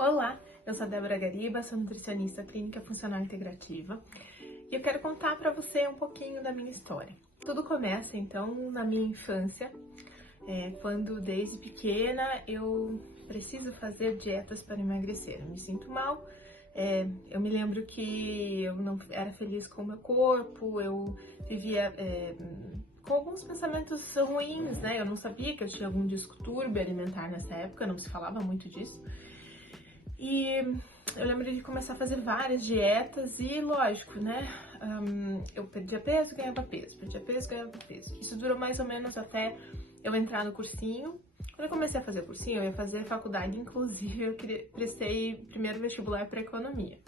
Olá, eu sou a Débora Gariba, sou nutricionista clínica funcional integrativa e eu quero contar para você um pouquinho da minha história. Tudo começa então na minha infância, quando desde pequena eu preciso fazer dietas para emagrecer. Eu me sinto mal, eu me lembro que eu não era feliz com o meu corpo, eu vivia com alguns pensamentos ruins, né? Eu não sabia que eu tinha algum distúrbio alimentar nessa época, não se falava muito disso. E eu lembro de começar a fazer várias dietas e, lógico, né, eu perdia peso, ganhava peso, perdia peso, ganhava peso. Isso durou mais ou menos até eu entrar no cursinho. Quando eu comecei a fazer cursinho, eu ia fazer faculdade, inclusive eu prestei primeiro vestibular para economia.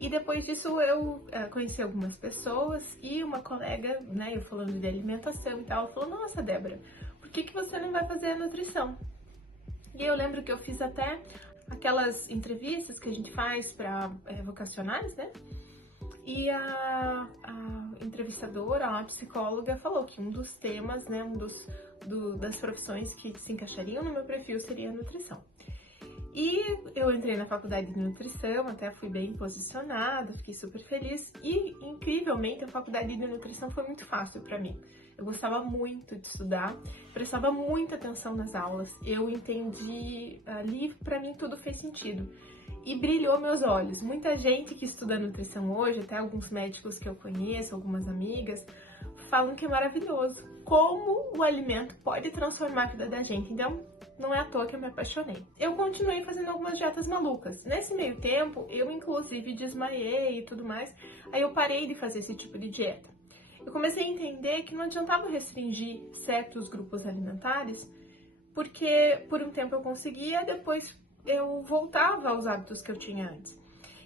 E depois disso eu conheci algumas pessoas e uma colega, né, eu falando de alimentação e tal, ela falou: "Nossa, Débora, por que você não vai fazer nutrição?" E eu lembro que eu fiz até aquelas entrevistas que a gente faz para vocacionais, né? E a entrevistadora, a psicóloga, falou que um dos temas, né, das profissões que se encaixariam no meu perfil seria a nutrição. E eu entrei na faculdade de nutrição, até fui bem posicionada, fiquei super feliz e, incrivelmente, a faculdade de nutrição foi muito fácil para mim. Eu gostava muito de estudar, prestava muita atenção nas aulas, eu entendi ali, para mim tudo fez sentido e brilhou meus olhos. Muita gente que estuda nutrição hoje, até alguns médicos que eu conheço, algumas amigas, falam que é maravilhoso, como o alimento pode transformar a vida da gente. Então, não é à toa que eu me apaixonei. Eu continuei fazendo algumas dietas malucas. Nesse meio tempo, eu inclusive desmaiei e tudo mais, aí eu parei de fazer esse tipo de dieta. Eu comecei a entender que não adiantava restringir certos grupos alimentares, porque por um tempo eu conseguia, depois eu voltava aos hábitos que eu tinha antes.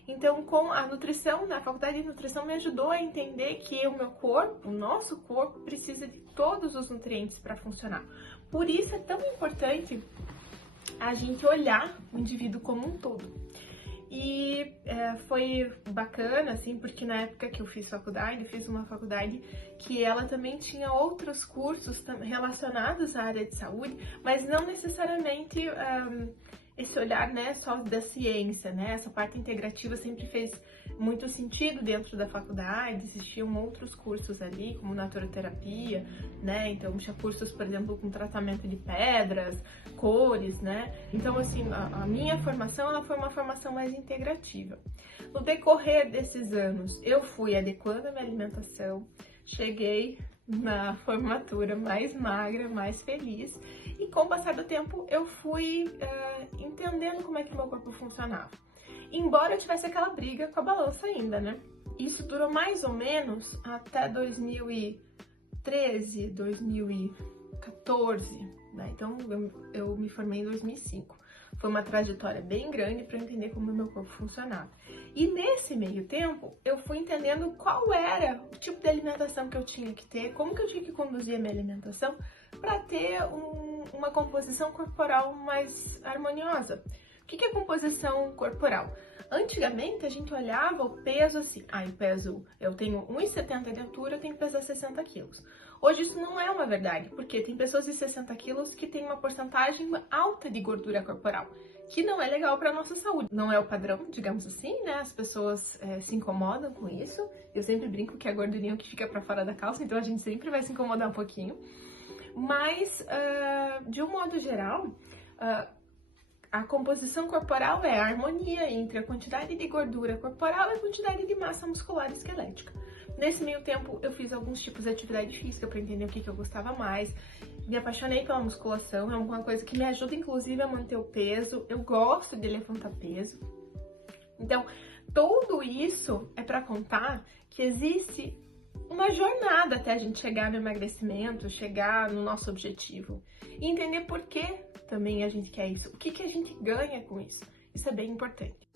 Então, com a nutrição, na faculdade de nutrição me ajudou a entender que o meu corpo, o nosso corpo, precisa de todos os nutrientes para funcionar. Por isso é tão importante a gente olhar o indivíduo como um todo. E foi bacana, assim, porque na época que eu fiz faculdade, eu fiz uma faculdade que ela também tinha outros cursos relacionados à área de saúde, mas não necessariamente esse olhar, né, só da ciência, né? Essa parte integrativa sempre fez muito sentido dentro da faculdade. Existiam outros cursos ali, como naturoterapia, né? Então tinha cursos, por exemplo, com tratamento de pedras, cores, né? Então, assim, a minha formação, ela foi uma formação mais integrativa. No decorrer desses anos, eu fui adequando a minha alimentação, cheguei na formatura mais magra, mais feliz, e com o passar do tempo eu fui entendendo como é que o meu corpo funcionava. Embora eu tivesse aquela briga com a balança ainda, né? Isso durou mais ou menos até 2013, 2014, né? Então eu me formei em 2005. Foi uma trajetória bem grande para entender como o meu corpo funcionava. E nesse meio tempo, eu fui entendendo qual era o tipo de alimentação que eu tinha que ter, como que eu tinha que conduzir a minha alimentação para ter uma composição corporal mais harmoniosa. O que é composição corporal? Antigamente a gente olhava o peso assim, eu tenho 1,70 de altura, eu tenho que pesar 60 quilos. Hoje isso não é uma verdade, porque tem pessoas de 60 quilos que têm uma porcentagem alta de gordura corporal, que não é legal para a nossa saúde. Não é o padrão, digamos assim, né? As pessoas se incomodam com isso. Eu sempre brinco que é a gordurinha que fica para fora da calça, então a gente sempre vai se incomodar um pouquinho. Mas, de um modo geral, a composição corporal é a harmonia entre a quantidade de gordura corporal e a quantidade de massa muscular e esquelética. Nesse meio tempo, eu fiz alguns tipos de atividade física para entender o que eu gostava mais. Me apaixonei pela musculação, é uma coisa que me ajuda, inclusive, a manter o peso. Eu gosto de levantar peso. Então, tudo isso é para contar que existe uma jornada até a gente chegar no emagrecimento, chegar no nosso objetivo. E entender por que também a gente quer isso. O que a gente ganha com isso. Isso é bem importante.